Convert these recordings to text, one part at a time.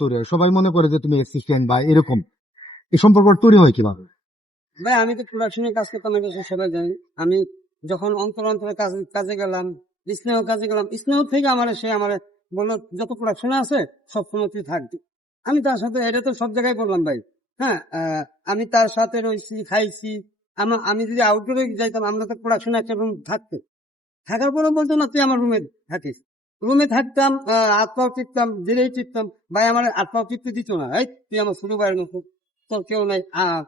তৈরি হয়? সবাই মনে করে যে তুমি অ্যাসিস্ট্যান্ট বা এরকম, এই সম্পর্ক তৈরি হয় কিভাবে? ভাই আমি তো প্রোডাকশনে কাজ করতাম, এটা তো সবাই জানি। আমি যখন অন্তর অন্তরে কাজে গেলাম, স্নেহ কাজে গেলাম, স্নেহ থেকে সে আমার বললো যত প্রোডাকশনে আছে সব সময় তুই থাকবি। আমি তার সাথে, এটা তো সব জায়গায় বললাম ভাই। হ্যাঁ, আমি তার সাথে রয়েছি, খাইছি। আমি যদি আউটডোরে যাইতাম, আমরা তো প্রোডাকশনে একটা রুম থাকতো, থাকার পরে বলতো না তুই আমার রুমে থাকিস। রুমে থাকতাম, হাত পাও টিপতাম, ধীরেই টিপতাম। ভাই আমার হাত পাও টিপতে দিত না। এই তুই আমার ছোট ভাইয়ের মতো, তোর কেউ নাই,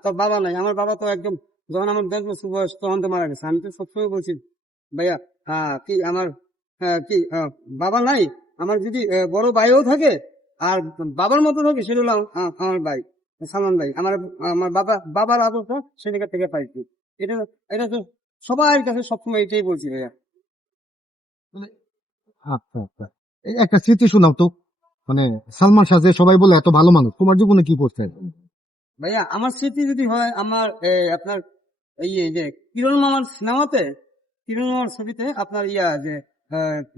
তোর বাবা নাই। আমার বাবা তো একদম, যখন আমার 10 বছর বয়স তখন তো মারা গেছে। আমি তো সবসময় বলছি ভাইয়া, কি আমার কি বাবা নাই? আমার যদি বড় ভাইও থাকে আর বাবার মতো থাকে, সেটা হলো আমার ভাই সালমান ভাই। আমার আমার বাবার আদর্শ সেদিকে থেকে পাইছি। এটা এটা তো সবার কাছে সবসময় এটাই বলছি ভাইয়া। মানে আচ্ছা আচ্ছা, এই একটা স্মৃতি শোনাও তো। মানে সালমান শাহ যে সবাই বলে এত ভালো মানুষ, তোমার জীবনে কি করছে? ভাইয়া আমার স্মৃতি যদি হয়, আমার আপনার এই যে কিরণ মামার সিনেমাতে, কিরণ মামার ছবিতে আপনার যে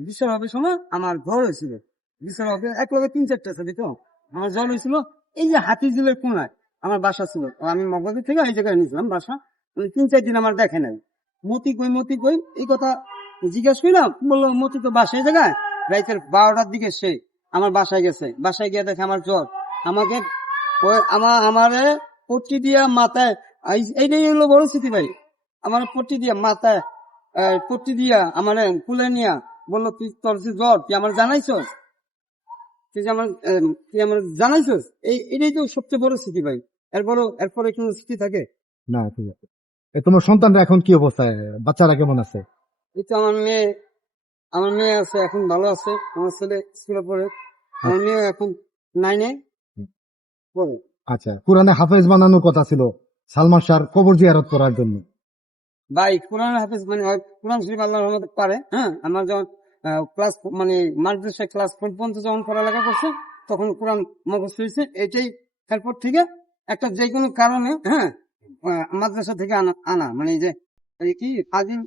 বিশ্বের হবে সময় আমার জ্বর হয়েছিল। বিশ্বের হবে এক লগে 3-4টা ছবি তো আমার জ্বর হয়েছিল। এই যে হাতিঝিলের কোনায় আমার বাসা ছিল, আমি মগবাজার থেকে এই জায়গায় নিয়েছিলাম বাসা। 3-4 দিন আমার দেখে নাই। মতি কই এই কথা জিজ্ঞাসা করলাম, বললো মতি তো বাসায় জায়গায় রাইতের 12টার দিকে সে আমার বাসায় গেছে। বাসায় গিয়ে দেখে আমার জ্বর। আমাকে ওই আমারে পট্টি দিয়া মাথায়, এইটাই হলো বড় স্মৃতি ভাই। আমার পট্টি দিয়া মাথায়, পট্টি দিয়া আমার কুলে নিয়া বললো তুই তোর যে জ্বর তুই আমার জানাইছস, তুই আমার জানাইছস। এটাই তো সবচেয়ে বড় স্মৃতি ভাই। এরপরে কোনো স্মৃতি থাকে? না ঠিক আছে। তোমার সন্তানরা এখন কি অবস্থায়, বাচ্চারা কেমন আছে? এই তো আমার মেয়ে আছে এখন, ভালো আছে। আমার ছেলে স্কুলে পড়ে, আমার আচ্ছা মেয়ে এখন 9-এ পড়ে। আচ্ছা, কোরআনে হাফেজ বানানোর কথা ছিল সালমান শাহর কবর জিয়ারত করার জন্য। ভাই কোরআন হাফেজ মানে কোরআন শরীফ আল্লাহর রহমতে পারে। হ্যাঁ, আমার যখন ক্লাস মানে মাদ্রাসা ক্লাস 4 পর্যন্ত যখন পড়ালেখা করছে তখন কোরআন মুখস্থ হয়েছে। এটাই এরপর থেকে একটা যে কোনো কারণে, হ্যাঁ, মাদ্রাসা থেকে আনা মানে এই যে এই কি আজিম